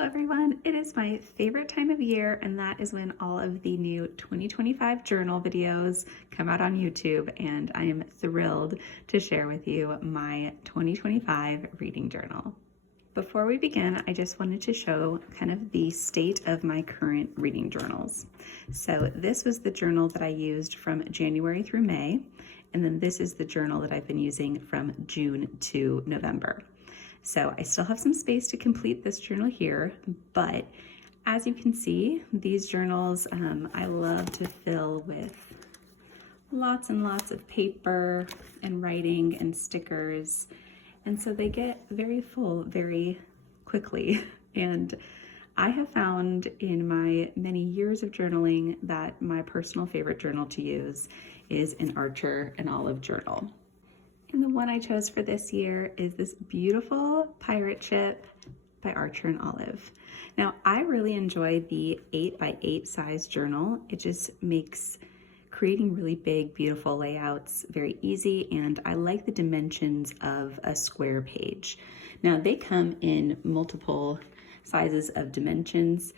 Hello everyone, it is my favorite time of year, and that is when all of the new 2025 journal videos come out on YouTube, and I am thrilled to share with you my 2025 reading journal. Before we begin, I just wanted to show kind of the state of my current reading journals. So this was the journal that I used from January through May, and then this is the journal that I've been using from June to November. So I still have some space to complete this journal here, but as you can see, these journals I love to fill with lots and lots of paper and writing and stickers. And so they get very full very quickly. And I have found in my many years of journaling that my personal favorite journal to use is an Archer and Olive journal. And the one I chose for this year is this beautiful pirate ship by Archer and Olive. Now, I really enjoy the 8x8 size journal. It just makes creating really big, beautiful layouts very easy, and I like the dimensions of a square page. Now, they come in multiple sizes of dimensions.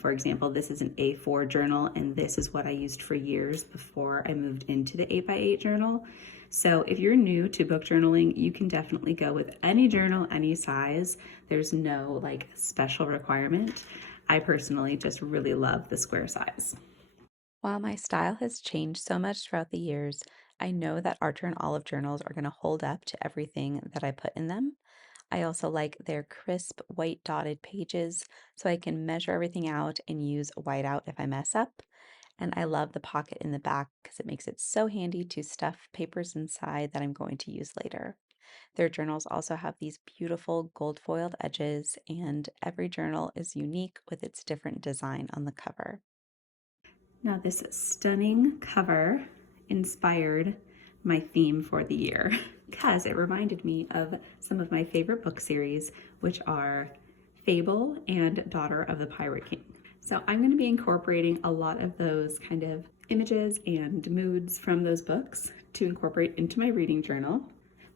For example, this is an A4 journal, and this is what I used for years before I moved into the 8x8 journal. So if you're new to book journaling, you can definitely go with any journal, any size. There's no like special requirement. I personally just really love the square size. While my style has changed so much throughout the years, I know that Archer and Olive journals are going to hold up to everything that I put in them. I also like their crisp white dotted pages so I can measure everything out and use whiteout if I mess up. And I love the pocket in the back because it makes it so handy to stuff papers inside that I'm going to use later. Their journals also have these beautiful gold foiled edges, and every journal is unique with its different design on the cover. Now, this stunning cover inspired my theme for the year because it reminded me of some of my favorite book series, which are Fable and Daughter of the Pirate King. So I'm going to be incorporating a lot of those kind of images and moods from those books to incorporate into my reading journal.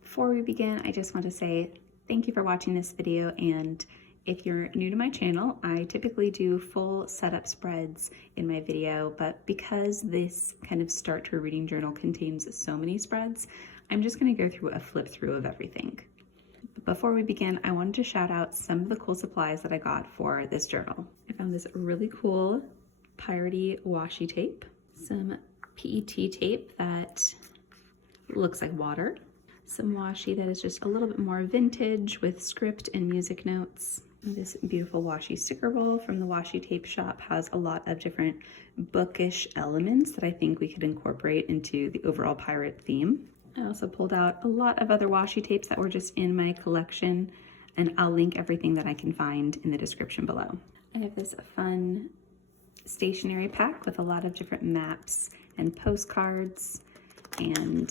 Before we begin, I just want to say thank you for watching this video, and if you're new to my channel, I typically do full setup spreads in my video, but because this kind of start to a reading journal contains so many spreads, I'm just going to go through a flip through of everything. Before we begin, I wanted to shout out some of the cool supplies that I got for this journal. I found this really cool piratey washi tape, some PET tape that looks like water, some washi that is just a little bit more vintage with script and music notes. This beautiful washi sticker roll from the washi tape shop has a lot of different bookish elements that I think we could incorporate into the overall pirate theme. I also pulled out a lot of other washi tapes that were just in my collection, and I'll link everything that I can find in the description below. I have this fun stationery pack with a lot of different maps and postcards and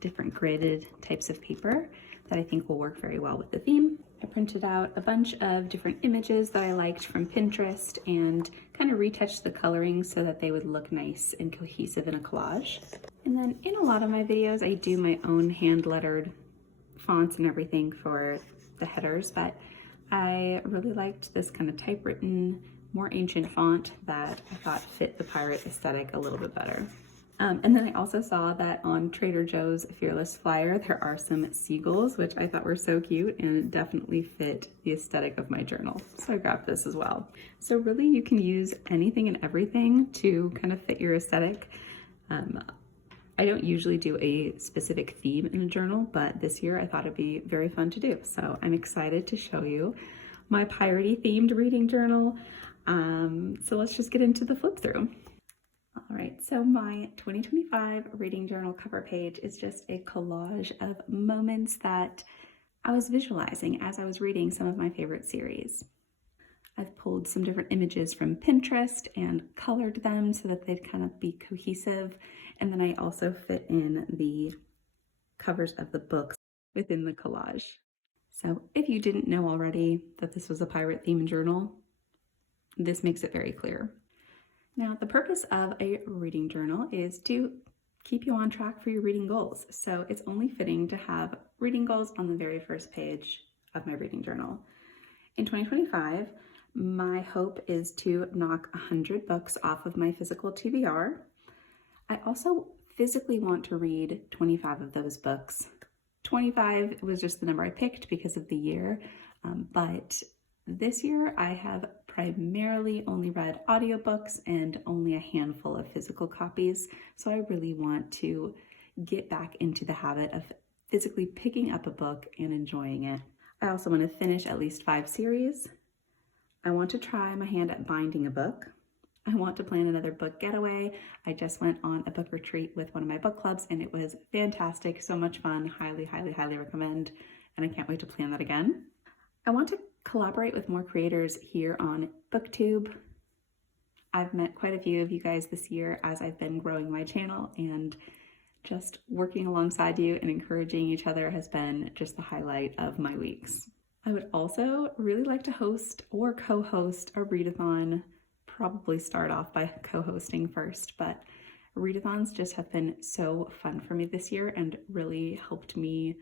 different gridded types of paper that I think will work very well with the theme. I printed out a bunch of different images that I liked from Pinterest and kind of retouched the coloring so that they would look nice and cohesive in a collage. And then in a lot of my videos, I do my own hand-lettered fonts and everything for the headers, but I really liked this kind of typewritten, more ancient font that I thought fit the pirate aesthetic a little bit better. And then I also saw that on Trader Joe's Fearless Flyer, there are some seagulls, which I thought were so cute and definitely fit the aesthetic of my journal. So I grabbed this as well. So really you can use anything and everything to kind of fit your aesthetic. I don't usually do a specific theme in a journal, but this year I thought it'd be very fun to do. So I'm excited to show you my piratey themed reading journal. So let's just get into the flip through. All right, so my 2025 reading journal cover page is just a collage of moments that I was visualizing as I was reading some of my favorite series. I've pulled some different images from Pinterest and colored them so that they'd kind of be cohesive. And then I also fit in the covers of the books within the collage. So if you didn't know already that this was a pirate themed journal, this makes it very clear. Now, the purpose of a reading journal is to keep you on track for your reading goals. So it's only fitting to have reading goals on the very first page of my reading journal. In 2025, my hope is to knock 100 books off of my physical TBR. I also physically want to read 25 of those books. 25 was just the number I picked because of the year, but this year I have primarily only read audiobooks and only a handful of physical copies, so I really want to get back into the habit of physically picking up a book and enjoying it. I also want to finish at least 5 series. I want to try my hand at binding a book. I want to plan another book getaway. I just went on a book retreat with one of my book clubs and it was fantastic, so much fun. Highly, highly, highly recommend, and I can't wait to plan that again. I want to collaborate with more creators here on BookTube. I've met quite a few of you guys this year as I've been growing my channel, and just working alongside you and encouraging each other has been just the highlight of my weeks. I would also really like to host or co-host a readathon. Probably start off by co-hosting first, but readathons just have been so fun for me this year and really helped me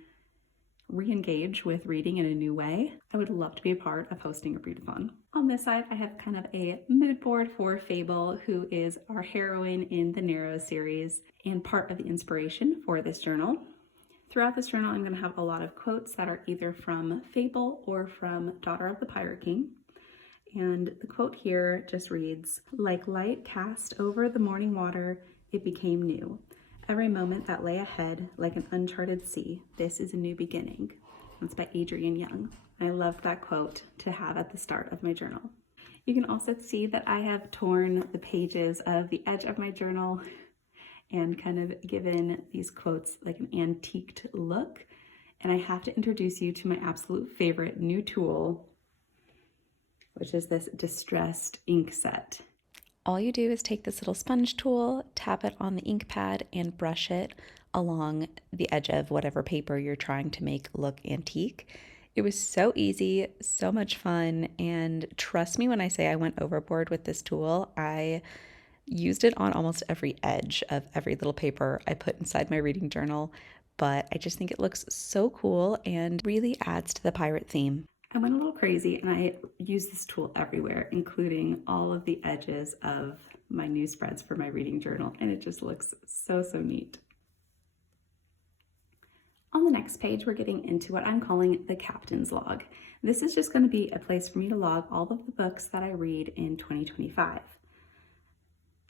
re-engage with reading in a new way. I would love to be a part of hosting a readathon. On this side, I have kind of a mood board for Fable, who is our heroine in the Narrow series and part of the inspiration for this journal. Throughout this journal, I'm going to have a lot of quotes that are either from Fable or from Daughter of the Pirate King. And the quote here just reads, "Like light cast over the morning water, it became new. Every moment that lay ahead, like an uncharted sea, this is a new beginning." That's by Adrienne Young. I loved that quote to have at the start of my journal. You can also see that I have torn the pages of the edge of my journal and kind of given these quotes like an antiqued look. And I have to introduce you to my absolute favorite new tool, which is this distressed ink set. All you do is take this little sponge tool, tap it on the ink pad, and brush it along the edge of whatever paper you're trying to make look antique. It was so easy, so much fun, and trust me when I say I went overboard with this tool. I used it on almost every edge of every little paper I put inside my reading journal, but I just think it looks so cool and really adds to the pirate theme. I went a little crazy and I used this tool everywhere, including all of the edges of my new spreads for my reading journal, and it just looks so, so neat. On the next page, we're getting into what I'm calling the captain's log. This is just going to be a place for me to log all of the books that I read in 2025.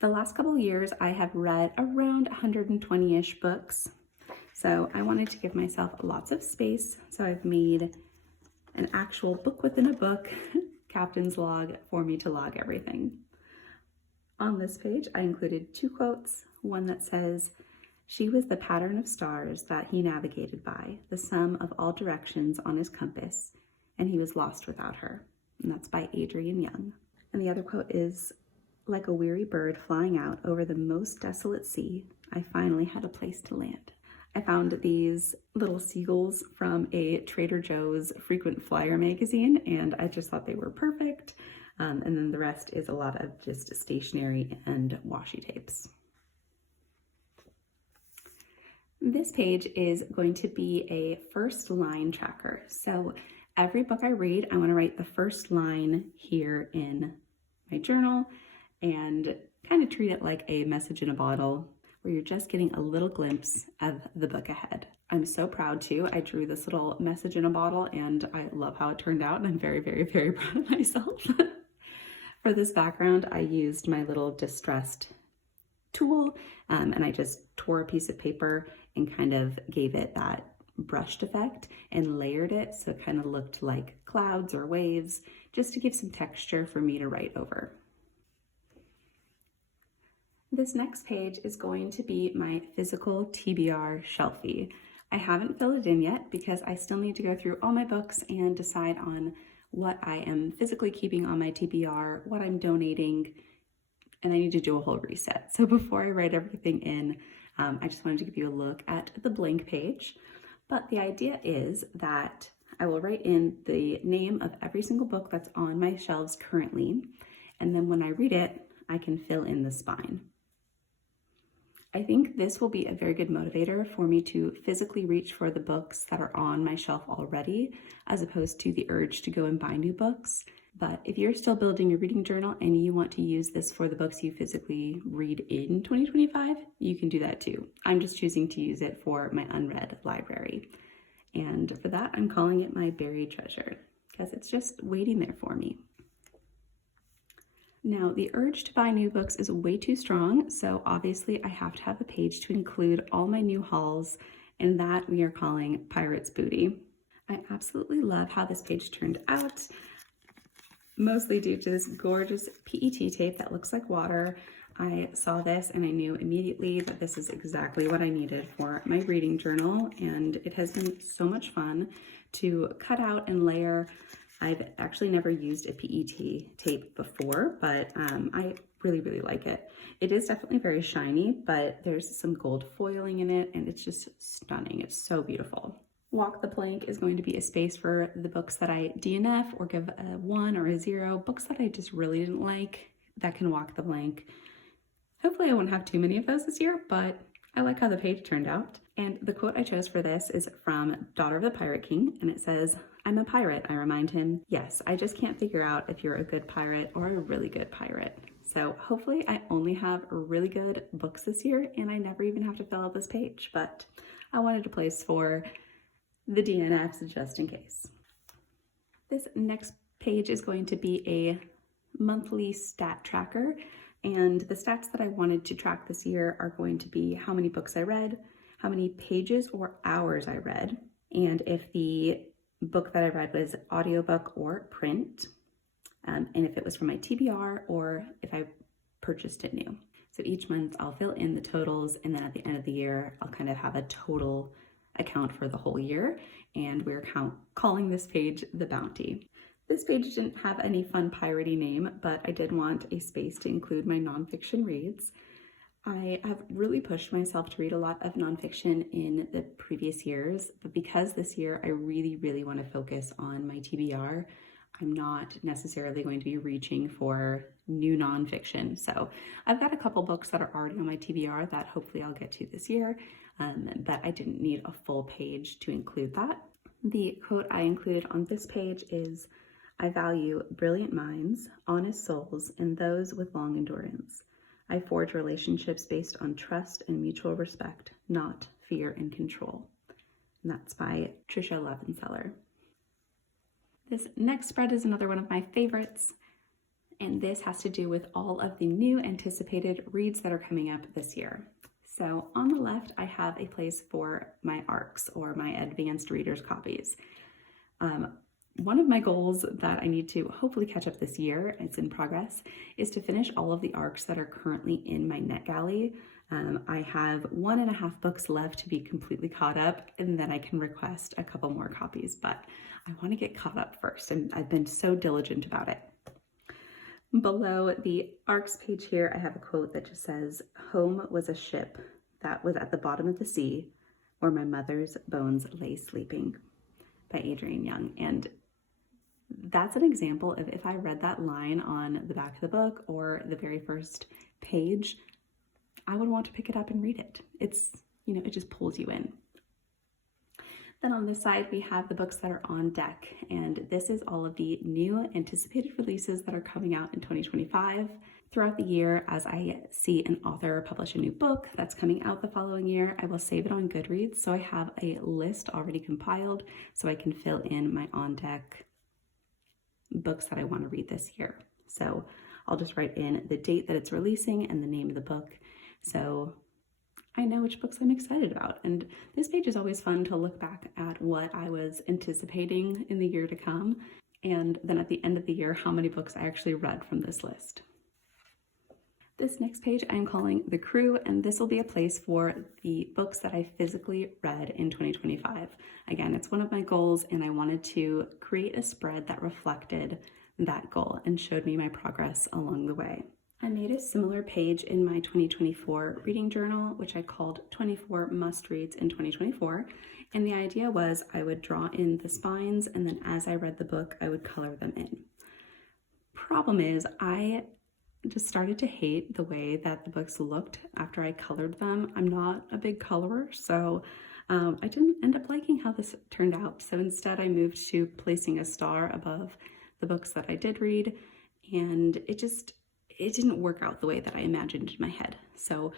The last couple of years, I have read around 120-ish books, so I wanted to give myself lots of space, so I've made an actual book within a book captain's log for me to log everything. On this page, I included 2 quotes, one that says, "She was the pattern of stars that he navigated by, the sum of all directions on his compass, and he was lost without her." And that's by Adrienne Young. And the other quote is, "Like a weary bird flying out over the most desolate sea, I finally had a place to land." I found these little seagulls from a Trader Joe's frequent flyer magazine, and I just thought they were perfect. And then the rest is a lot of just stationery and washi tapes. This page is going to be a first line tracker. So every book I read, I want to write the first line here in my journal and kind of treat it like a message in a bottle, where you're just getting a little glimpse of the book ahead. I'm so proud too. I drew this little message in a bottle and I love how it turned out, and I'm very, very, very proud of myself. For this background, I used my little distressed tool and I just tore a piece of paper and kind of gave it that brushed effect and layered it so it kind of looked like clouds or waves, just to give some texture for me to write over. This next page is going to be my physical TBR shelfie. I haven't filled it in yet because I still need to go through all my books and decide on what I am physically keeping on my TBR, what I'm donating, and I need to do a whole reset. So before I write everything in, I just wanted to give you a look at the blank page. But the idea is that I will write in the name of every single book that's on my shelves currently, and then when I read it, I can fill in the spine. I think this will be a very good motivator for me to physically reach for the books that are on my shelf already, as opposed to the urge to go and buy new books. But if you're still building your reading journal and you want to use this for the books you physically read in 2025, you can do that too. I'm just choosing to use it for my unread library. And for that, I'm calling it my buried treasure because it's just waiting there for me. Now, the urge to buy new books is way too strong, so obviously I have to have a page to include all my new hauls, and that we are calling Pirate's Booty. I absolutely love how this page turned out, mostly due to this gorgeous PET tape that looks like water. I saw this and I knew immediately that this is exactly what I needed for my reading journal, and it has been so much fun to cut out and layer. I've actually never used a PET tape before, but I really like it. It is definitely very shiny, but there's some gold foiling in it and it's just stunning. It's so beautiful. Walk the Plank is going to be a space for the books that I DNF or give a 1 or a 0, books that I just really didn't like that can walk the plank. Hopefully I won't have too many of those this year, but I like how the page turned out. And the quote I chose for this is from Daughter of the Pirate King, and it says, "I'm a pirate," I remind him. Yes, I just can't figure out if you're a good pirate or a really good pirate. So hopefully I only have really good books this year and I never even have to fill out this page, but I wanted a place for the DNFs just in case. This next page is going to be a monthly stat tracker, and the stats that I wanted to track this year are going to be how many books I read, how many pages or hours I read, and if the book that I read was audiobook or print, and if it was from my TBR or if I purchased it new. So each month I'll fill in the totals, and then at the end of the year I'll kind of have a total account for the whole year, and we're calling this page The Bounty. This page didn't have any fun piratey name, but I did want a space to include my nonfiction reads. I have really pushed myself to read a lot of nonfiction in the previous years, but because this year I really want to focus on my TBR, I'm not necessarily going to be reaching for new nonfiction. So I've got a couple books that are already on my TBR that hopefully I'll get to this year, but I didn't need a full page to include that. The quote I included on this page is, "I value brilliant minds, honest souls, and those with long endurance. I forge relationships based on trust and mutual respect, not fear and control." And that's by Tricia Levenseller. This next spread is another one of my favorites, and this has to do with all of the new anticipated reads that are coming up this year. So on the left, I have a place for my ARCs, or my advanced readers copies. One of my goals that I need to hopefully catch up this year, it's in progress, is to finish all of the ARCs that are currently in my NetGalley. I have 1.5 books left to be completely caught up, and then I can request a couple more copies, but I want to get caught up first, and I've been so diligent about it. Below the ARCs page here, I have a quote that just says, "Home was a ship that was at the bottom of the sea, where my mother's bones lay sleeping," by Adrienne Young. And that's an example of if I read that line on the back of the book or the very first page, I would want to pick it up and read it. It's, it just pulls you in. Then on this side, we have the books that are on deck, and this is all of the new anticipated releases that are coming out in 2025. Throughout the year, as I see an author publish a new book that's coming out the following year, I will save it on Goodreads, so I have a list already compiled so I can fill in my on-deck books that I want to read this year. So I'll just write in the date that it's releasing and the name of the book, so I know which books I'm excited about. And this page is always fun to look back at what I was anticipating in the year to come, and then at the end of the year, how many books I actually read from this list. This next page I'm calling The Crew, and this will be a place for the books that I physically read in 2025. Again, it's one of my goals, and I wanted to create a spread that reflected that goal and showed me my progress along the way. I made a similar page in my 2024 reading journal, which I called 24 Must Reads in 2024. And the idea was I would draw in the spines, and then as I read the book, I would color them in. Problem is, I just started to hate the way that the books looked after I colored them. I'm not a big colorer, so I didn't end up liking how this turned out. So instead I moved to placing a star above the books that I did read, and it didn't work out the way that I imagined in my head. So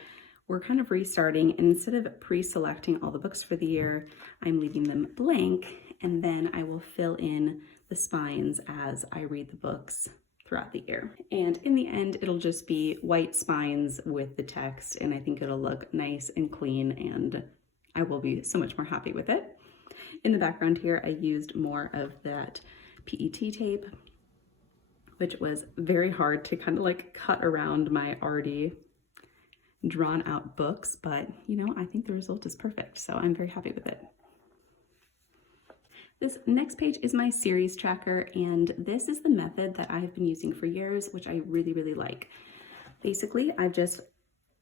we're kind of restarting, and instead of pre-selecting all the books for the year, I'm leaving them blank, and then I will fill in the spines as I read the books throughout the year. And in the end, it'll just be white spines with the text, and I think it'll look nice and clean, and I will be so much more happy with it. In the background here, I used more of that PET tape, which was very hard to kind of like cut around my already drawn out books, but you know, I think the result is perfect, so I'm very happy with it. This next page is my series tracker, and this is the method that I have been using for years, which I really, really like. Basically, I've just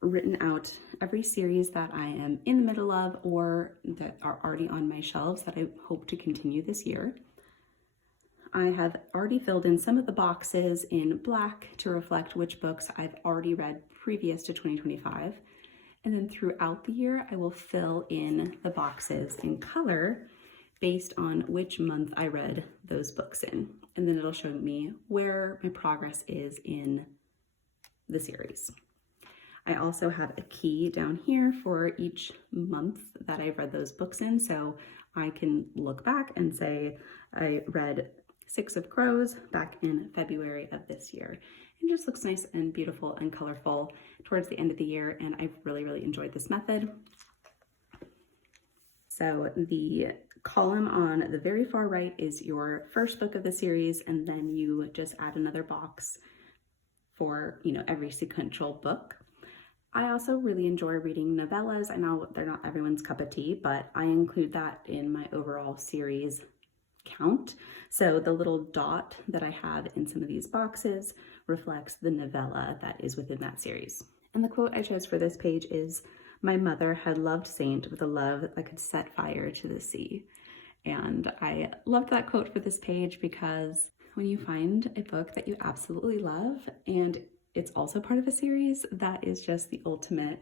written out every series that I am in the middle of or that are already on my shelves that I hope to continue this year. I have already filled in some of the boxes in black to reflect which books I've already read previous to 2025. And then throughout the year, I will fill in the boxes in color based on which month I read those books in. And then it'll show me where my progress is in the series. I also have a key down here for each month that I've read those books in, so I can look back and say I read Six of Crows back in February of this year. It just looks nice and beautiful and colorful towards the end of the year, and I've really, really enjoyed this method. So the column on the very far right is your first book of the series, and then you just add another box for, you know, every sequential book. I also really enjoy reading novellas. I know they're not everyone's cup of tea, but I include that in my overall series count. So the little dot that I have in some of these boxes reflects the novella that is within that series. And the quote I chose for this page is, "My mother had loved Saint with a love that could set fire to the sea." And I loved that quote for this page because when you find a book that you absolutely love and it's also part of a series, that is just the ultimate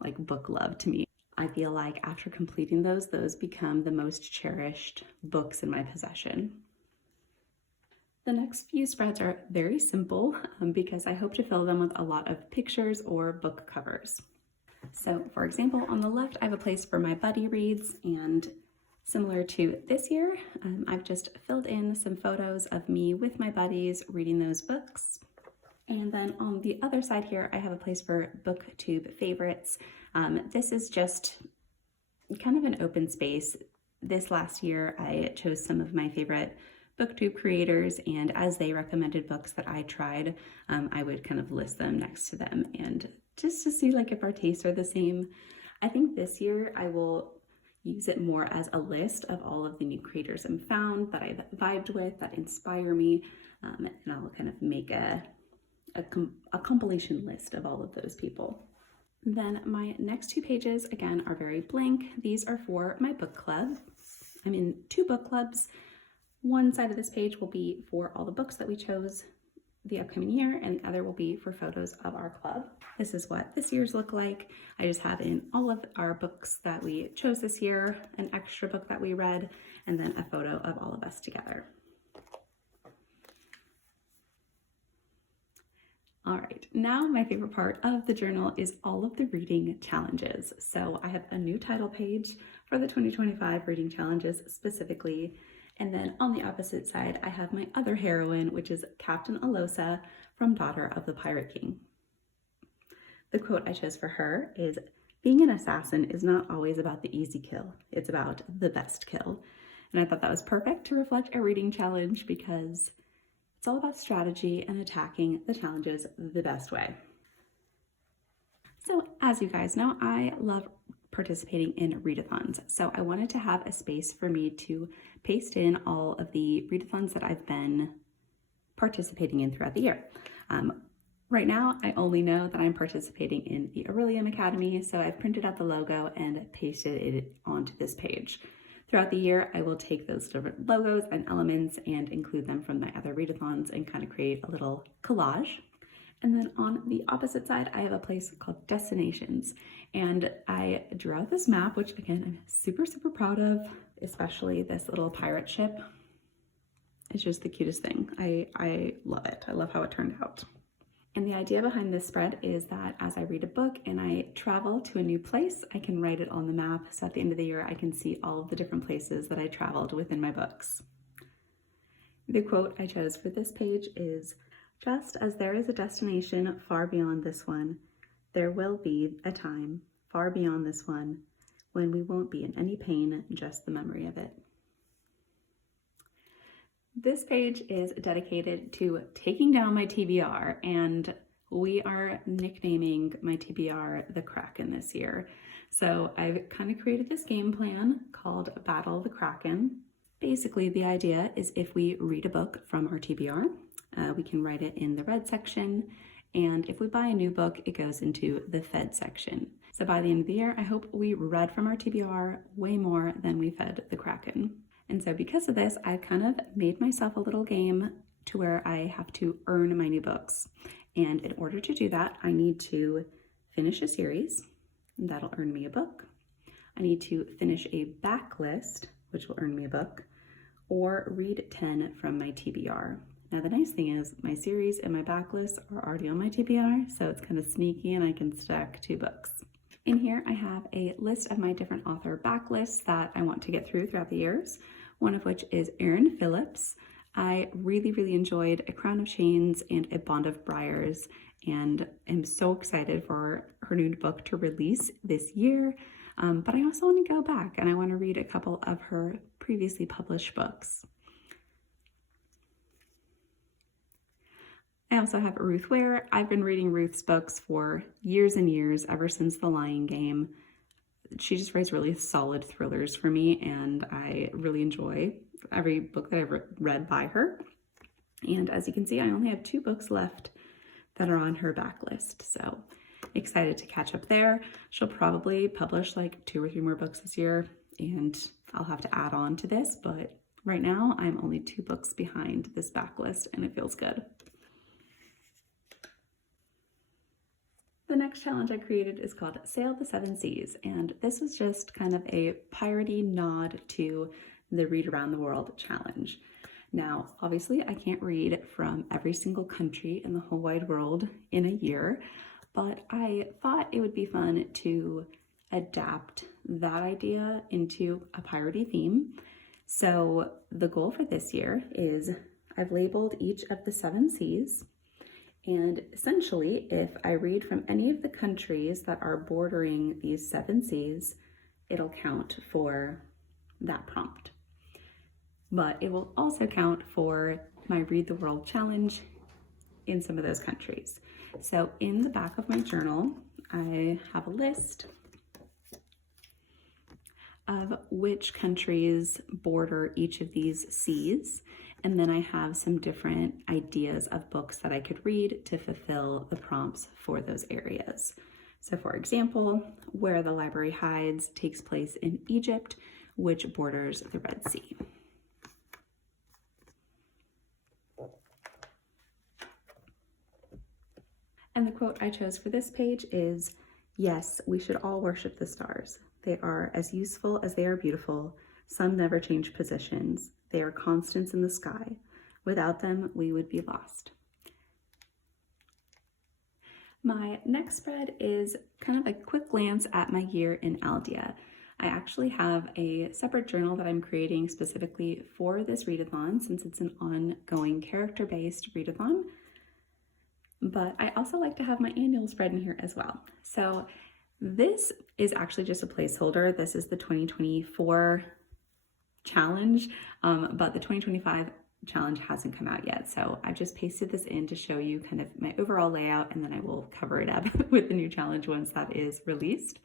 like book love to me. I feel like after completing those become the most cherished books in my possession. The next few spreads are very simple because I hope to fill them with a lot of pictures or book covers. So for example, on the left, I have a place for my buddy reads, and similar to this year, I've just filled in some photos of me with my buddies reading those books. And then on the other side here, I have a place for booktube favorites. This is just kind of an open space. This last year, I chose some of my favorite booktube creators, and as they recommended books that I tried, I would kind of list them next to them, and just to see like if our tastes are the same. I think this year I will use it more as a list of all of the new creators I'm found that I've vibed with, that inspire me, and I'll kind of make a compilation list of all of those people. Then my next two pages, again, are very blank. These are for my book club. I'm in two book clubs. One side of this page will be for all the books that we chose the upcoming year, and the other will be for photos of our club. This is what this year's look like. I just have in all of our books that we chose this year, an extra book that we read, and then a photo of all of us together. All right, now my favorite part of the journal is all of the reading challenges. So I have a new title page for the 2025 reading challenges specifically. And then on the opposite side, I have my other heroine, which is Captain Alosa from Daughter of the Pirate King. The quote I chose for her is, "Being an assassin is not always about the easy kill. It's about the best kill." And I thought that was perfect to reflect a reading challenge because it's all about strategy and attacking the challenges the best way. So as you guys know, I love participating in readathons. So I wanted to have a space for me to paste in all of the readathons that I've been participating in throughout the year. Right now, I only know that I'm participating in the Aurelium Academy, so I've printed out the logo and pasted it onto this page. Throughout the year, I will take those different logos and elements and include them from my other readathons and kind of create a little collage. And then on the opposite side, I have a place called Destinations. And I drew out this map, which again, I'm super, super proud of, especially this little pirate ship. It's just the cutest thing. I love it. I love how it turned out. And the idea behind this spread is that as I read a book and I travel to a new place, I can write it on the map. So at the end of the year, I can see all of the different places that I traveled within my books. The quote I chose for this page is, "Just as there is a destination far beyond this one, there will be a time far beyond this one when we won't be in any pain, just the memory of it." This page is dedicated to taking down my TBR, and we are nicknaming my TBR the Kraken this year. So I've kind of created this game plan called Battle the Kraken. Basically, the idea is if we read a book from our TBR, we can write it in the read section, and if we buy a new book, it goes into the fed section. So by the end of the year, I hope we read from our TBR way more than we fed the Kraken. And so because of this, I've kind of made myself a little game to where I have to earn my new books. And in order to do that, I need to finish a series, and that'll earn me a book. I need to finish a backlist, which will earn me a book, or read 10 from my TBR. Now the nice thing is my series and my backlist are already on my TBR, so it's kind of sneaky and I can stack 2 books. In here, I have a list of my different author backlists that I want to get through throughout the years, one of which is Erin Phillips. I really enjoyed A Crown of Chains and A Bond of Briars, and am so excited for her new book to release this year. But I also want to go back and I want to read a couple of her previously published books. I also have Ruth Ware. I've been reading Ruth's books for years and years, ever since The Lion Game. She just writes really solid thrillers for me, and I really enjoy every book that I've read by her. And as you can see, I only have 2 books left that are on her backlist, so excited to catch up there. She'll probably publish like 2 or 3 more books this year, and I'll have to add on to this, but right now I'm only 2 books behind this backlist, and it feels good. The next challenge I created is called Sail the 7 Seas, and this was just kind of a piratey nod to the Read Around the World challenge. Now, obviously, I can't read from every single country in the whole wide world in a year, but I thought it would be fun to adapt that idea into a piratey theme. So the goal for this year is I've labeled each of the 7 seas. And essentially, if I read from any of the countries that are bordering these 7 seas, it'll count for that prompt. But it will also count for my Read the World challenge in some of those countries. So in the back of my journal, I have a list of which countries border each of these seas. And then I have some different ideas of books that I could read to fulfill the prompts for those areas. So for example, Where the Library Hides takes place in Egypt, which borders the Red Sea. And the quote I chose for this page is, "Yes, we should all worship the stars. They are as useful as they are beautiful. Some never change positions. They are constants in the sky. Without them, we would be lost." My next spread is kind of a quick glance at my year in Aldea. I actually have a separate journal that I'm creating specifically for this readathon, since it's an ongoing character-based readathon. But I also like to have my annual spread in here as well. So this is actually just a placeholder. This is the 2024 challenge, but the 2025 challenge hasn't come out yet. So I've just pasted this in to show you kind of my overall layout, and then I will cover it up with the new challenge once that is released.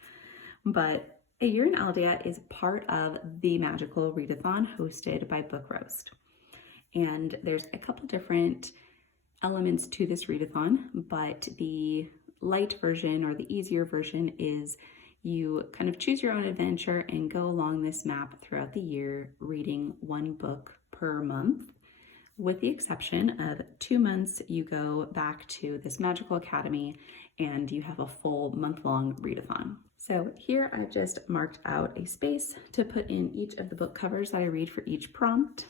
But A Year in Aldea is part of the Magical Readathon hosted by Book Roast. And there's a couple different elements to this readathon, but the light version or the easier version is you kind of choose your own adventure and go along this map throughout the year, reading 1 book per month. with the exception of 2 months you go back to this magical academy and you have a full month-long readathon. So here I've just marked out a space to put in each of the book covers that I read for each prompt,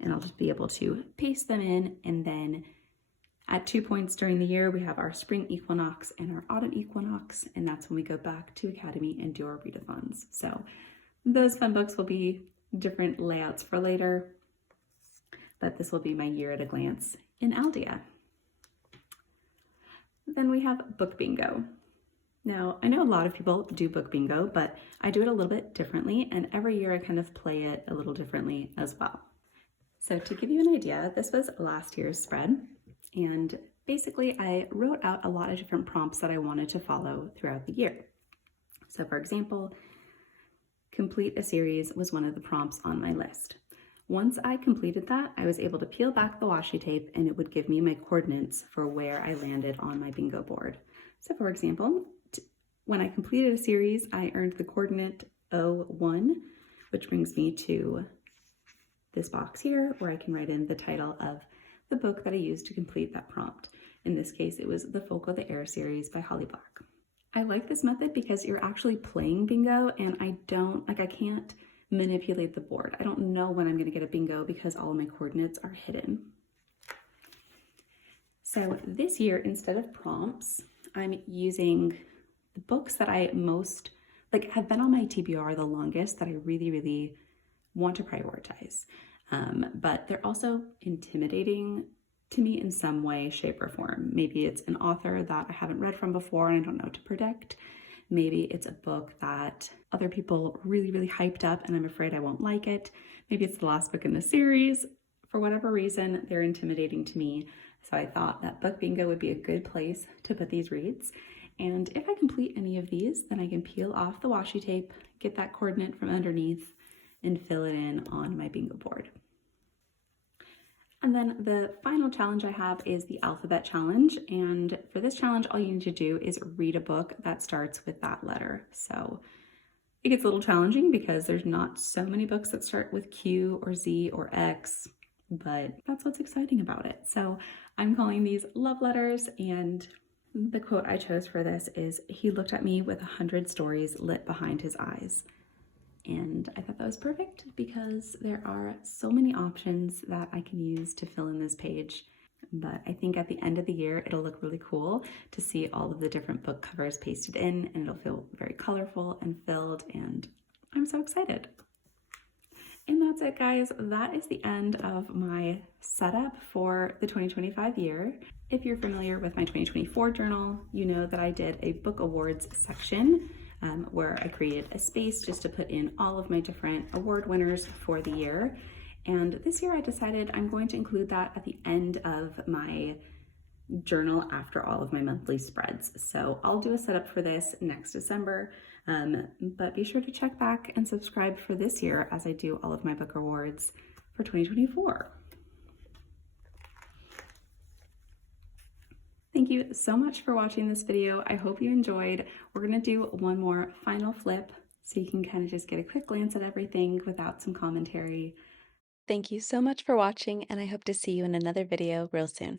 and I'll just be able to paste them in. And then at 2 points during the year, we have our spring equinox and our autumn equinox, and that's when we go back to Academy and do our readathons. So those fun books will be different layouts for later, but this will be my year at a glance in Aldea. Then we have book bingo. Now, I know a lot of people do book bingo, but I do it a little bit differently, and every year I kind of play it a little differently as well. So to give you an idea, this was last year's spread, and basically I wrote out a lot of different prompts that I wanted to follow throughout the year. So for example, complete a series was one of the prompts on my list. Once I completed that, I was able to peel back the washi tape and it would give me my coordinates for where I landed on my bingo board. So for example, when I completed a series, I earned the coordinate 01, which brings me to this box here where I can write in the title of the book that I used to complete that prompt. In this case, it was The Folk of the Air series by Holly Black. I like this method because you're actually playing bingo, and I can't manipulate the board. I don't know when I'm going to get a bingo because all of my coordinates are hidden. So this year, instead of prompts, I'm using the books that I most have been on my TBR the longest, that I really, really want to prioritize. But they're also intimidating to me in some way, shape, or form. Maybe it's an author that I haven't read from before and I don't know what to predict. Maybe it's a book that other people really, really hyped up and I'm afraid I won't like it. Maybe it's the last book in the series. For whatever reason, they're intimidating to me. So I thought that book bingo would be a good place to put these reads. And if I complete any of these, then I can peel off the washi tape, get that coordinate from underneath, and fill it in on my bingo board. And then the final challenge I have is the alphabet challenge. And for this challenge, all you need to do is read a book that starts with that letter. So it gets a little challenging because there's not so many books that start with Q or Z or X, but that's what's exciting about it. So I'm calling these love letters, and the quote I chose for this is, "He looked at me with 100 stories lit behind his eyes." And I thought that was perfect because there are so many options that I can use to fill in this page. But I think at the end of the year, it'll look really cool to see all of the different book covers pasted in, and it'll feel very colorful and filled, and I'm so excited. And that's it, guys. That is the end of my setup for the 2025 year. If you're familiar with my 2024 journal, you know that I did a book awards section where I created a space just to put in all of my different award winners for the year. And this year I decided I'm going to include that at the end of my journal after all of my monthly spreads. So I'll do a setup for this next December, but be sure to check back and subscribe for this year as I do all of my book awards for 2024. Thank you so much for watching this video. I hope you enjoyed. We're gonna do one more final flip so you can kind of just get a quick glance at everything without some commentary. Thank you so much for watching, and I hope to see you in another video real soon.